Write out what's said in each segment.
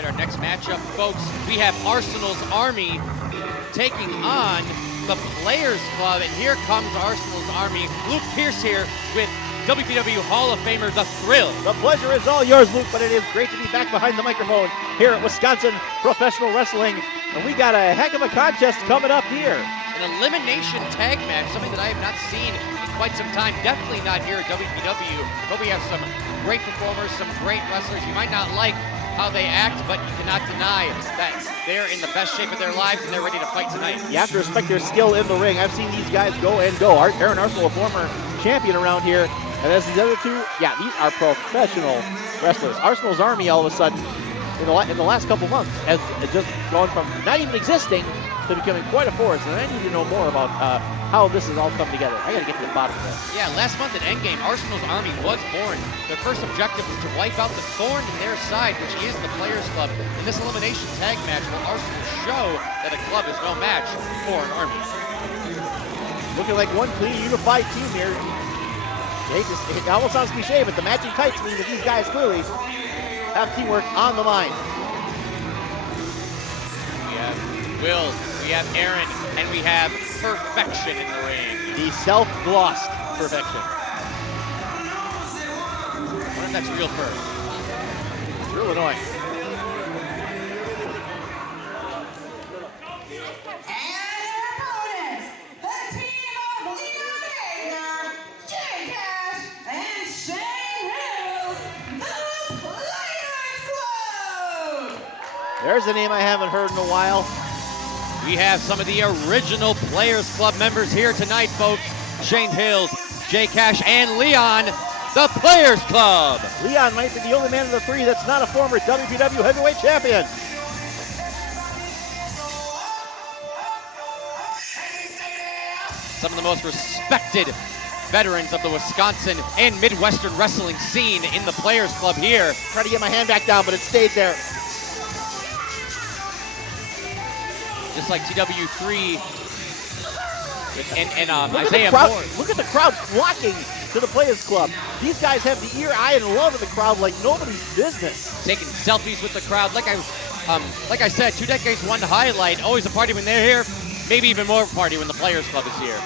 right, our next matchup, folks, we have Arsenal's Army taking on the Players Club, and here comes Arsenal's Army. Luke Pierce here with WPW Hall of Famer, The Thrill. The pleasure is all yours, Luke, but it is great to be back behind the microphone here at Wisconsin Professional Wrestling, and we got a heck of a contest coming up here. An elimination tag match, something that I have not seen in quite some time, definitely not here at WPW, but we have some great performers, some great wrestlers. You might not like how they act, but you cannot deny that they're in the best shape of their lives and they're ready to fight tonight. You have to respect their skill in the ring. I've seen these guys go and go. Aaron Arsenal, a former champion around here, and as these other two, yeah, these are professional wrestlers. Arsenal's Army, all of a sudden, in the last couple months, has just gone from not even existing to becoming quite a force, and I need to know more about how this has all come together. I got to get to the bottom of this. Yeah, last month at Endgame, Arsenal's Army was born. Their first objective was to wipe out the thorn in their side, which is the Players Club. In this elimination tag match, will Arsenal show that a club is no match for an army? Looking like one clean, unified team here. It almost sounds cliche, but the matching tights means that these guys clearly have teamwork on the line. We have Will, we have Aaron, and we have perfection in the ring. The self-glossed perfection. I wonder if that's real fur. It's real annoying. There's a name I haven't heard in a while. We have some of the original Players Club members here tonight, folks. Shane Hills, Jay Cash, and Leon, the Players Club. Leon might be the only man of the three that's not a former WPW heavyweight champion. Some of the most respected veterans of the Wisconsin and Midwestern wrestling scene in the Players Club here. Try to get my hand back down, but it stayed there. Just like TW3 and look Isaiah Moore. Look at the crowd flocking to the Players Club. These guys have the ear, eye, and love of the crowd like nobody's business. Taking selfies with the crowd. Like I said, 2 decades, one highlight. Always a party when they're here. Maybe even more of a party when the Players Club is here.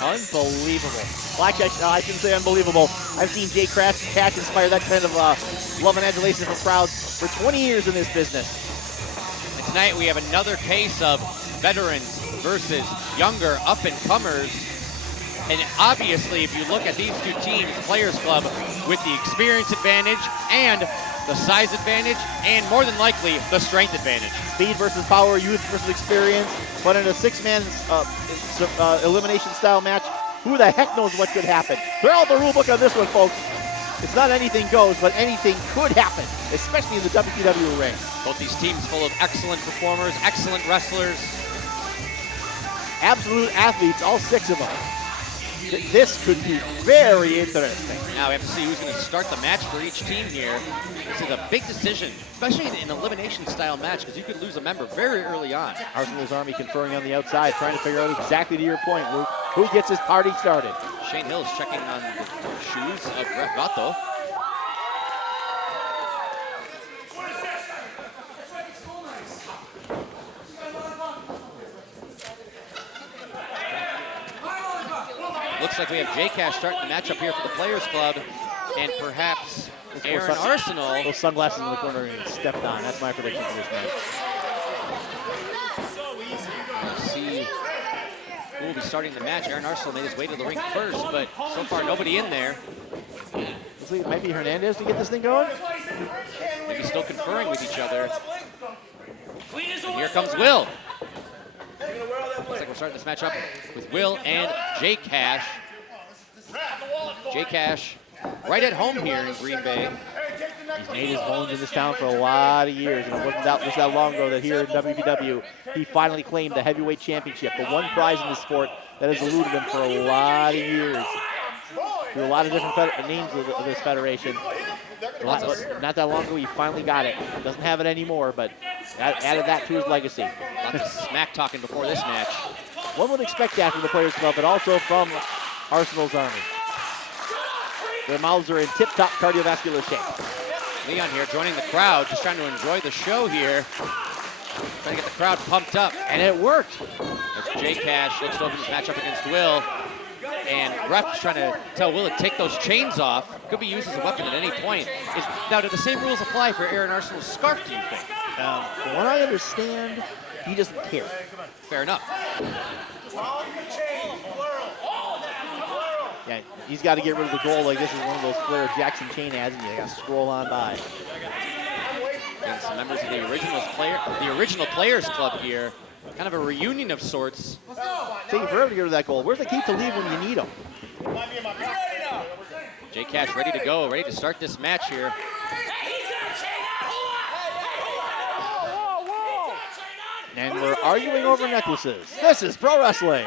Unbelievable. Well, actually, I shouldn't say unbelievable. I've seen Jay Cash inspire that kind of love and adulation from crowds for 20 years in this business. And tonight we have another case of veterans versus younger up-and-comers. And obviously, if you look at these two teams, Players Club with the experience advantage and the size advantage, and more than likely, the strength advantage. Speed versus power, youth versus experience, but in a six-man elimination style match, who the heck knows what could happen? Throw out the rule book on this one, folks. It's not anything goes, but anything could happen, especially in the WPW ring. Both these teams full of excellent performers, excellent wrestlers. Absolute athletes, all 6 of them. This could be very interesting. Now we have to see who's going to start the match for each team here. This is a big decision, especially in an elimination style match, because you could lose a member very early on. Arsenal's Army conferring on the outside, trying to figure out exactly to your point, Luke, who gets his party started. Shane Hills checking on the shoes of Vato. Looks like we have Jay Cash starting the matchup here for the Players Club, and perhaps Aaron Arsenal. Those sunglasses in the corner and stepped on. That's my prediction for this match. Let's see who will be starting the match. Aaron Arsenal made his way to the ring first, but so far nobody in there. Looks like it might be Hernandez to get this thing going. Maybe still conferring with each other. And here comes Will. Looks like we're starting this match up with Will and Jay Cash. Jay Cash right at home here in Green Bay. He's made his bones in this town for a lot of years, and it wasn't just that long ago that here in WPW, he finally claimed the heavyweight championship, the one prize in the sport that has eluded him for a lot of years. Through a lot of different names of this federation. Not that long ago, he finally got it. Doesn't have it anymore, but added that to his legacy. Lots of smack talking before this match. One would expect that from the Players Club, but also from Arsenal's Army. Their mouths are in tip-top cardiovascular shape. Leon here joining the crowd, just trying to enjoy the show here. Trying to get the crowd pumped up. And it worked. As J Cash looks to open his matchup against Will. And ref's trying to tell Will to take those chains off. Could be used as a weapon at any point. Now, do the same rules apply for Aaron Arsenal's scarf, do you think? From what I understand, he doesn't care. Fair enough. Yeah, he's got to get rid of the goal like this is one of those Flair Jackson chain ads, and you got to scroll on by. And some members of the original Players Club here. Kind of a reunion of sorts. Taking forever to get rid of that goal. Where's the key to leave when you need him? J Cash ready to go, ready to start this match here. And we're arguing over necklaces. This is pro wrestling.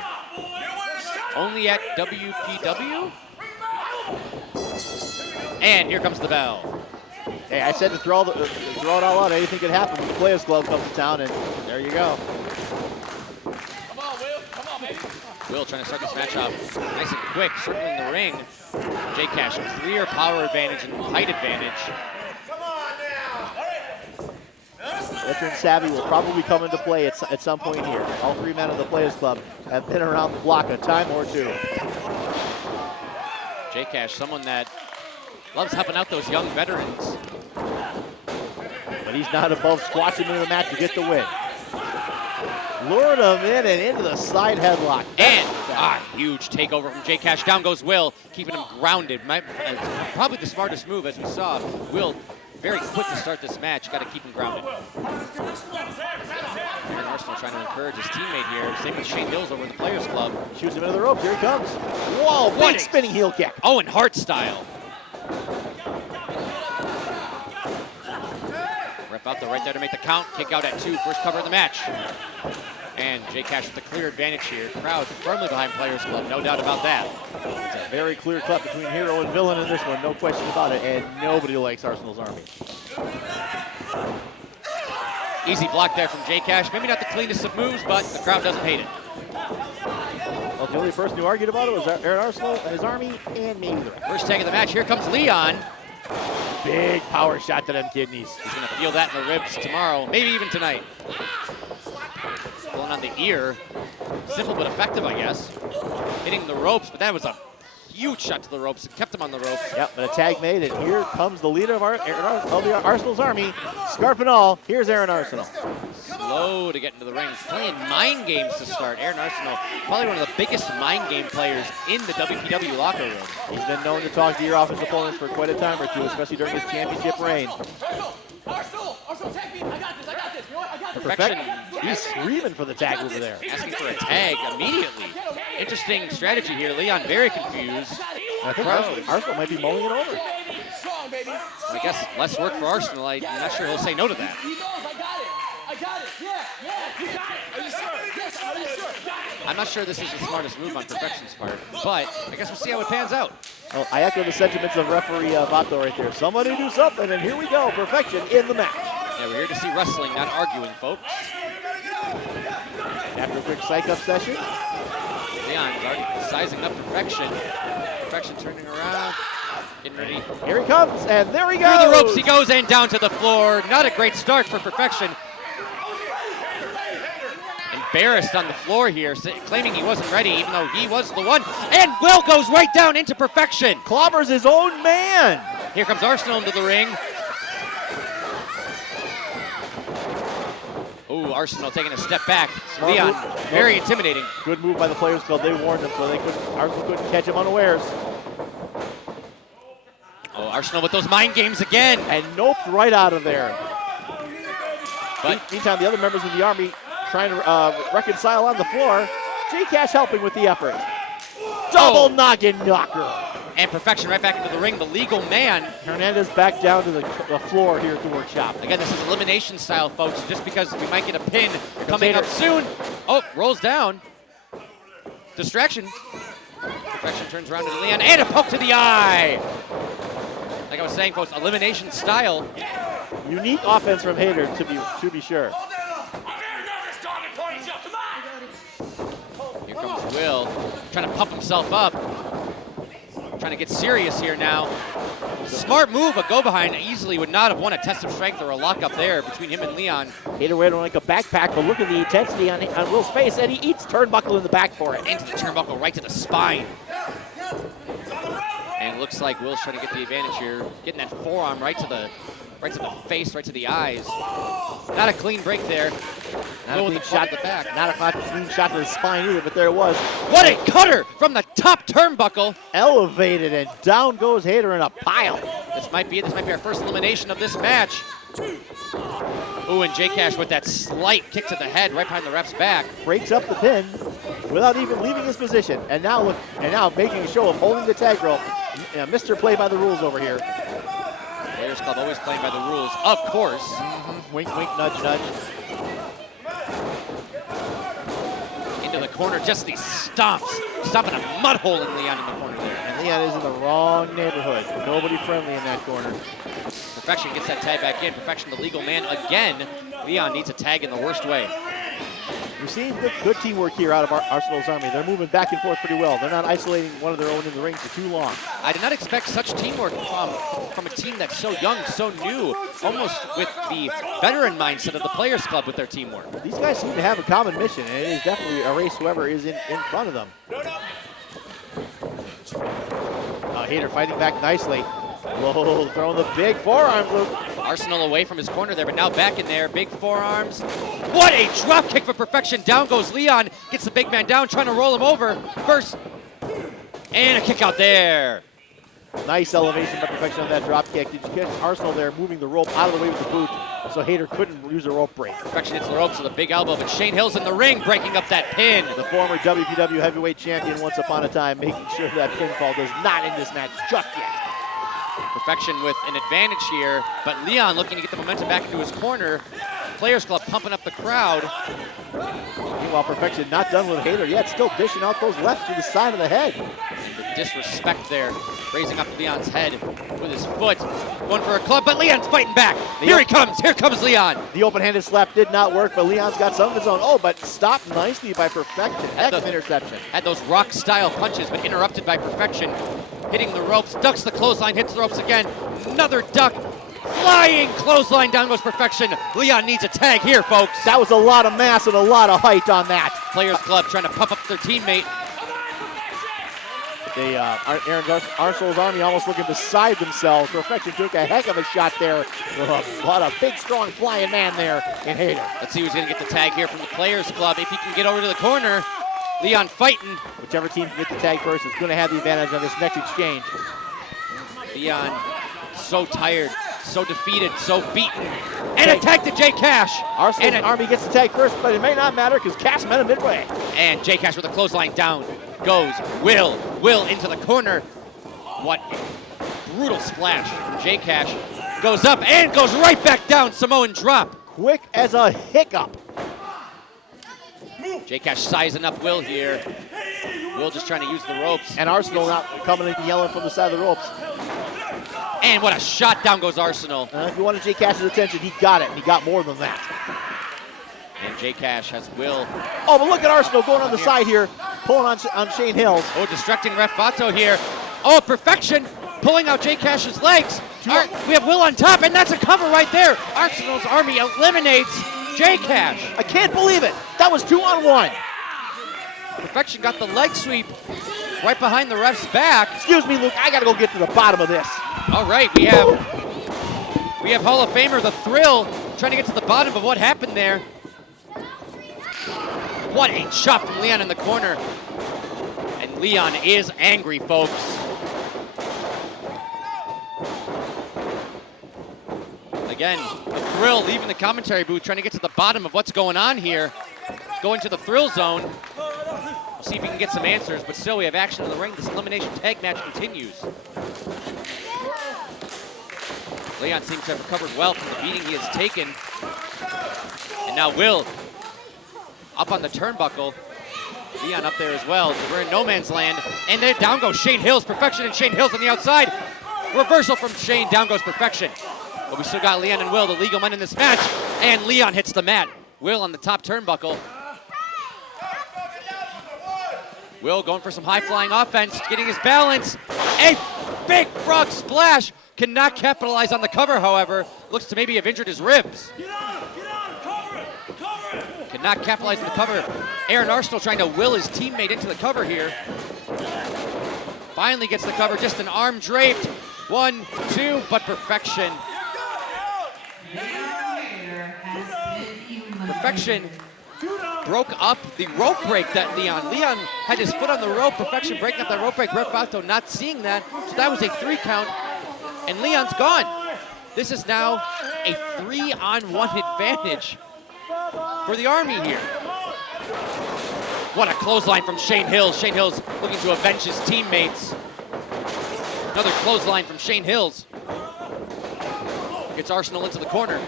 Only at WPW. And here comes the bell. Hey, I said to throw it all out. Anything could happen when the Players Club comes to town, and there you go. Come on, Will. Come on, baby. Will trying to start this match off nice and quick, circling the ring. J Cash, clear power advantage and height advantage. Veteran savvy will probably come into play at some point here. All three men of the Players Club have been around the block a time or two. J Cash, someone that loves helping out those young veterans. But he's not above squashing into the match to get the win. Lured him in and into the side headlock. And huge takeover from J Cash. Down goes Will, keeping him grounded. Probably the smartest move, as we saw. Will very quick to start this match. Got to keep him grounded. And Arsenal trying to encourage his teammate here. Same with Shane Hills over in the Players Club. Shoots him into the ropes. Here he comes. Whoa, big spinning heel kick. Owen Hart style. Ref out there right there to make the count. Kick out at 2. First cover of the match. And J Cash with the clear advantage here. Crowd firmly behind Players Club, no doubt about that. It's a very clear cut between hero and villain in this one, no question about it, and nobody likes Arsenal's Army. Easy block there from J Cash. Maybe not the cleanest of moves, but the crowd doesn't hate it. Well, the only person who argued about it was Aaron Arsenal and his Army, and maybe the rest. First tag of the match. Here comes Leon. Big power shot to them kidneys. He's going to feel that in the ribs tomorrow, maybe even tonight. Pulling on the ear. Simple but effective, I guess. Hitting the ropes, but that was a huge shot to the ropes. It kept him on the ropes. Yep, but a tag made, and here comes the leader of the Arsenal's Army. Scarf and all, here's Aaron Arsenal. Slow to get into the ring. Playing mind games to start. Aaron Arsenal, probably one of the biggest mind game players in the WPW locker room. He's been known to talk to your offensive opponents for quite a time or two, especially during his championship reign. Arsenal, tag me. I got this. You know what? I got this. Perfection. He's screaming for the tag over there. Asking for a tag immediately. Interesting strategy here. Leon very confused. I think Arsenal might be mulling it over. Strong, baby. I guess less work for Arsenal. I'm not sure he'll say no to that. He knows I got it. Yeah, you got it. Are you sure? Yes, are you sure? I'm not sure this is the smartest move on Perfection's part, but I guess we'll see how it pans out. Well, I echo the sentiments of referee Vato right there. Somebody do something, and here we go. Perfection in the match. Yeah, we're here to see wrestling, not arguing, folks. After a quick psych-up session. Leon's already sizing up Perfection. Perfection turning around, getting ready. Here he comes, and there he goes. Through the ropes he goes and down to the floor. Not a great start for Perfection. Embarrassed on the floor here, claiming he wasn't ready, even though he was the one. And Will goes right down into Perfection. Clobbers his own man. Here comes Arsenal into the ring. Ooh, Arsenal taking a step back. Leon, very intimidating. Good move by the Players Club. They warned him so Arsenal couldn't catch him unawares. Oh, Arsenal with those mind games again. And noped right out of there. But meantime, the other members of the Army trying to reconcile on the floor. J Cash helping with the effort. Double noggin knocker. And Perfection right back into the ring, the legal man. Hernandez back down to the floor here at the workshop. Again, this is elimination style, folks, just because we might get a pin coming up soon. Oh, rolls down. Distraction. Perfection turns around to Leon, and a poke to the eye. Like I was saying, folks, elimination style. Unique offense from Hader, to be sure. Here comes Will, trying to pump himself up. trying to get serious here now. Smart move, a go behind. Easily would not have won a test of strength or a lockup there between him and Leon. Hater waited like a backpack, but look at the intensity on Will's face, and he eats turnbuckle in the back for it. Into the turnbuckle, right to the spine. And it looks like Will's trying to get the advantage here. Getting that forearm right to the face, right to the eyes. Not a clean break there. Not a clean shot to the back. Not a clean shot to the spine either, but there it was. What a cutter from the top turnbuckle. Elevated, and down goes Hater in a pile. This might be our first elimination of this match. Ooh, and J-Cash with that slight kick to the head right behind the ref's back. Breaks up the pin without even leaving his position. And now making a show of holding the tag rope. Mr. Play by the rules over here. Players Club always playing by the rules, of course. Wink, wink, nudge, nudge. Into the corner, just these stomps. Stomping a mud hole in Leon in the corner there. And Leon is in the wrong neighborhood. Nobody friendly in that corner. Perfection gets that tag back in. Perfection, the legal man again. Leon needs a tag in the worst way. We're seeing good teamwork here out of Arsenal's Army. They're moving back and forth pretty well. They're not isolating one of their own in the ring for too long. I did not expect such teamwork from a team that's so young, so new, almost with the veteran mindset of the Players Club with their teamwork. These guys seem to have a common mission, and it is definitely a race whoever is in front of them. Hater fighting back nicely. Whoa, throwing the big forearm loop. Arsenal away from his corner there, but now back in there. Big forearms. What a drop kick for Perfection. Down goes Leon. Gets the big man down, trying to roll him over. First, and a kick out there. Nice elevation by Perfection on that drop kick. Did you catch Arsenal there moving the rope out of the way with the boot so Hater couldn't use a rope break? Perfection hits the ropes with a big elbow, but Shane Hill's in the ring breaking up that pin. The former WPW heavyweight champion once upon a time making sure that pinfall does not end this match just yet. Perfection with an advantage here, but Leon looking to get the momentum back into his corner. Players Club pumping up the crowd. Meanwhile, Perfection not done with Hater yet, still dishing out those lefts to the side of the head. The disrespect there, raising up Leon's head with his foot. Going for a club, but Leon's fighting back. Here he comes, here comes Leon. The open-handed slap did not work, but Leon's got some of his own. Oh, but stopped nicely by Perfection. Excellent interception. Had those rock-style punches, but interrupted by Perfection. Hitting the ropes, ducks the clothesline, hits the ropes again. Another duck, flying clothesline, down goes Perfection. Leon needs a tag here, folks. That was a lot of mass and a lot of height on that. Players Club trying to pump up their teammate. Arsenal's Army almost looking beside themselves. Perfection took a heck of a shot there. A lot of big, strong, flying man there in Hater. Let's see who's going to get the tag here from the Players Club. If he can get over to the corner, Leon fighting. Whichever team can get the tag first is going to have the advantage on this next exchange. Leon so tired, so defeated, so beaten. And a tag to J-Cash. Arsenal's Army gets the tag first, but it may not matter because Cash met him midway. And J-Cash with a clothesline down goes Will into the corner. What a brutal splash from J-Cash. Goes up and goes right back down, Samoan drop. Quick as a hiccup. J-Cash sizing up Will here. Will just trying to use the ropes. And Arsenal not coming in yelling from the side of the ropes. And what a shot, down goes Arsenal. If you wanted J-Cash's attention, he got it, and he got more than that. And J-Cash has Will. Oh, but look at Arsenal going on the side here, pulling on Shane Hills. Oh, distracting ref Vato here. Oh, Perfection pulling out J-Cash's legs. We have Will on top, and that's a cover right there. Arsenal's Army eliminates J-Cash. I can't believe it. That was 2-on-1. Perfection got the leg sweep right behind the ref's back. Excuse me, Luke. I got to go get to the bottom of this. All right, we have Hall of Famer The Thrill trying to get to the bottom of what happened there. What a shot from Leon in the corner. And Leon is angry, folks. Again, The Thrill leaving the commentary booth, trying to get to the bottom of what's going on here. Going to the Thrill Zone. We'll see if we can get some answers, but still we have action in the ring. This elimination tag match continues. Leon seems to have recovered well from the beating he has taken. And now Will up on the turnbuckle. Leon up there as well. We're in no man's land. And then down goes Shane Hills. Perfection and Shane Hills on the outside. Reversal from Shane. Down goes Perfection. But we still got Leon and Will, the legal men in this match. And Leon hits the mat. Will on the top turnbuckle. Will going for some high-flying offense, getting his balance. A big frog splash. Cannot capitalize on the cover, however. Looks to maybe have injured his ribs. Get on him, cover it. Cannot capitalize on the cover. Aaron Arsenal trying to will his teammate into the cover here. Finally gets the cover, just an arm draped. 1, 2, but perfection. Perfection broke up the rope break that Leon. Leon had his foot on the rope. Perfection breaking up that rope break. Ref Vato not seeing that. So that was a 3 count. And Leon's gone. This is now a 3-on-1 advantage for the Army here. What a clothesline from Shane Hills. Shane Hills looking to avenge his teammates. Another clothesline from Shane Hills. Gets Arsenal into the corner.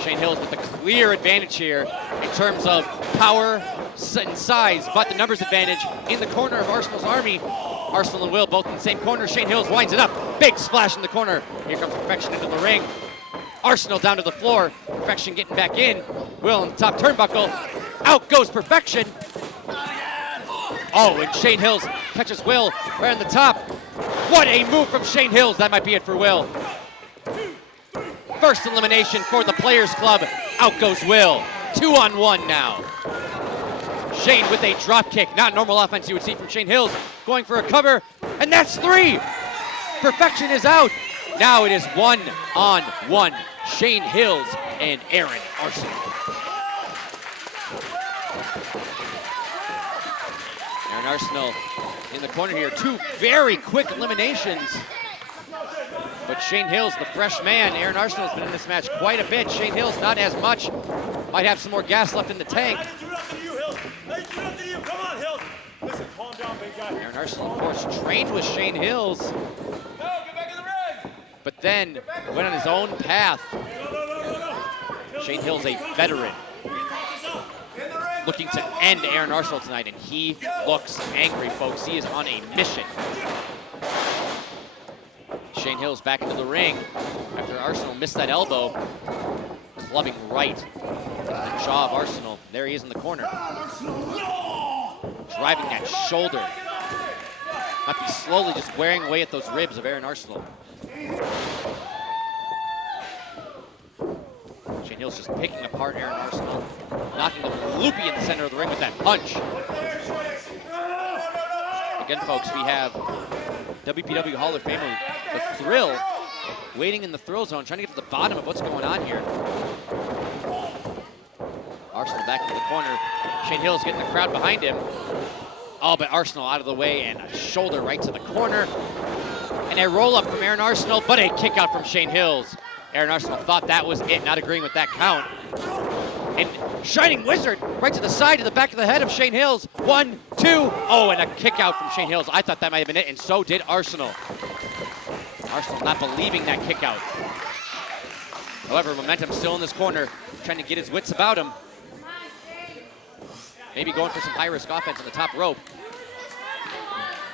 Shane Hills with the clear advantage here in terms of power and size, but the numbers advantage in the corner of Arsenal's Army. Arsenal and Will both in the same corner. Shane Hills winds it up. Big splash in the corner. Here comes Perfection into the ring. Arsenal down to the floor. Perfection getting back in. Will on the top turnbuckle. Out goes Perfection. Oh, and Shane Hills catches Will right on the top. What a move from Shane Hills. That might be it for Will. First elimination for the Players Club. Out goes Will. 2-on-1 now. Shane with a drop kick. Not normal offense you would see from Shane Hills. Going for a cover, and that's 3. Perfection is out. Now it is 1-on-1. Shane Hills and Aaron Arsenal. Aaron Arsenal in the corner here. 2 very quick eliminations. But Shane Hills, the fresh man. Aaron Arsenal has been in this match quite a bit. Shane Hills, not as much. Might have some more gas left in the tank. Aaron Arsenal, of course, trained with Shane Hills. But then went on his own path. Shane Hills, a veteran, looking to end Aaron Arsenal tonight, and he looks angry, folks. He is on a mission. Shane Hills back into the ring after Arsenal missed that elbow, clubbing right to the jaw of Arsenal. There he is in the corner, driving that shoulder. Might be slowly just wearing away at those ribs of Aaron Arsenal. Shane Hills just picking apart Aaron Arsenal, knocking him loopy in the center of the ring with that punch. Again, folks, we have WPW Hall of Famer, The Thrill, waiting in the thrill zone, trying to get to the bottom of what's going on here. Arsenal back into the corner. Shane Hills getting the crowd behind him. Oh, but Arsenal out of the way, and a shoulder right to the corner. And a roll-up from Aaron Arsenal, but a kick out from Shane Hills. Aaron Arsenal thought that was it, not agreeing with that count. And Shining Wizard right to the side, to the back of the head of Shane Hills. 1, 2, oh, and a kick out from Shane Hills. I thought that might have been it, and so did Arsenal. Arsenal not believing that kick out. However, momentum still in this corner, trying to get his wits about him. Maybe going for some high-risk offense on the top rope.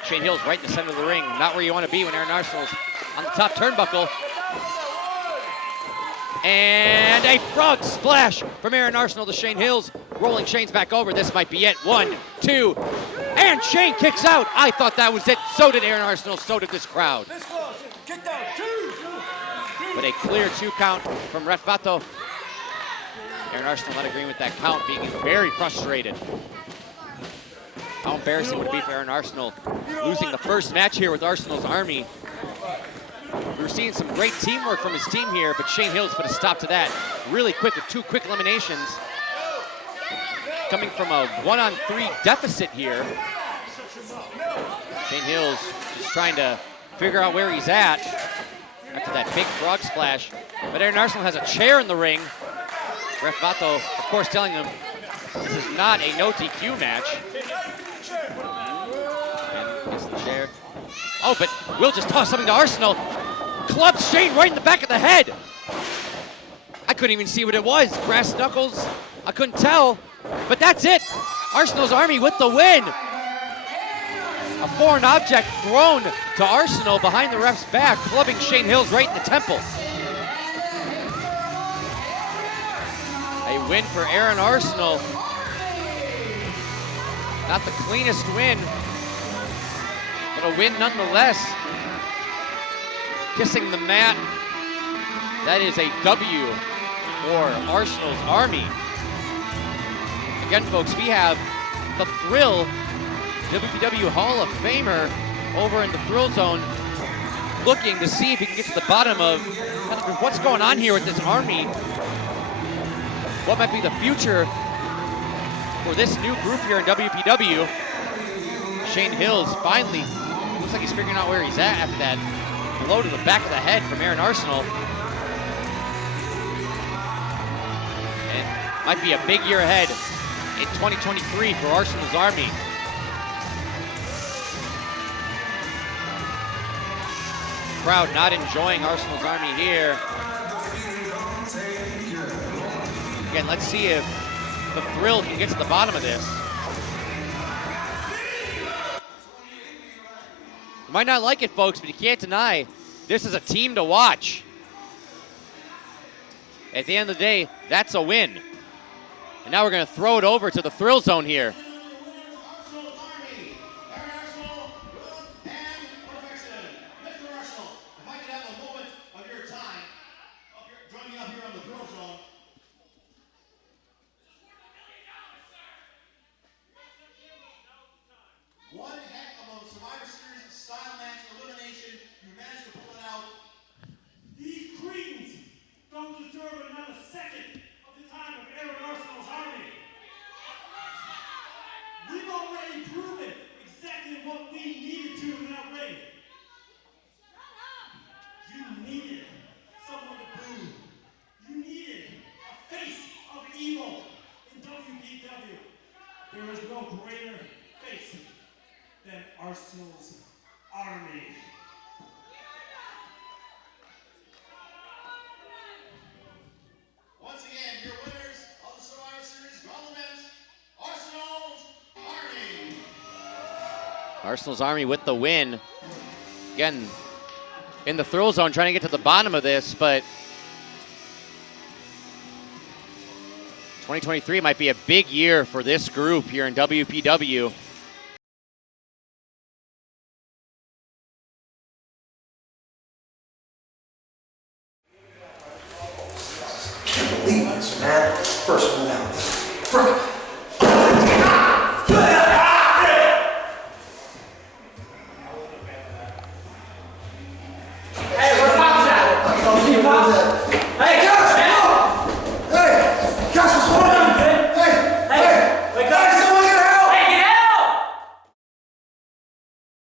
Shane Hills right in the center of the ring, not where you want to be when Aaron Arsenal's on the top turnbuckle. And a frog splash from Aaron Arsenal to Shane Hills, rolling Shane's back over. This might be it. 1, 2, and Shane kicks out. I thought that was it. So did Aaron Arsenal, so did this crowd. But a clear 2 count from Ref Vato. Aaron Arsenal not agreeing with that count, being very frustrated. How embarrassing would it be for Aaron Arsenal losing the first match here with Arsenal's Army? We were seeing some great teamwork from his team here, but Shane Hills put a stop to that really quick with 2 quick eliminations. Coming from a 1-on-3 deficit here. Shane Hills just trying to figure out where he's at after that big frog splash. But Aaron Arsenal has a chair in the ring. Ref Vato, of course, telling him this is not a no DQ match. And gets the chair. Oh, but Will just tossed something to Arsenal. Clubs Shane right in the back of the head. I couldn't even see what it was. Brass knuckles, I couldn't tell. But that's it. Arsenal's Army with the win. A foreign object thrown to Arsenal behind the ref's back, clubbing Shane Hills right in the temple. A win for Aaron Arsenal. Not the cleanest win, but a win nonetheless. Kissing the mat. That is a W for Arsenal's Army. Again, folks, we have the Thrill, WPW Hall of Famer, over in the Thrill Zone, looking to see if he can get to the bottom of kind of what's going on here with this Army. What might be the future for this new group here in WPW. Shane Hills finally looks like he's figuring out where he's at after that blow to the back of the head from Aaron Arsenal. And might be a big year ahead in 2023 for Arsenal's Army. Crowd not enjoying Arsenal's Army here. Again, let's see if the Thrill can get to the bottom of this. You might not like it, folks, but you can't deny this is a team to watch. At the end of the day, that's a win. And now we're going to throw it over to the Thrill Zone here. One heck of a Survivor Series style match, elimination. You managed to pull it out. These cretins don't deserve another second of the time of Aaron Arsenal's Army. We've already proven exactly what we needed to in that ring. You needed someone to boo. You needed a face of evil in WPW. There is no greater face than Arsenal's Army. Once again, your winners of the Survivor Series Rumble match, Arsenal's Army. Arsenal's Army with the win. Again, in the Thrill Zone, trying to get to the bottom of this, but 2023 might be a big year for this group here in WPW. Can't believe this, man. First one down.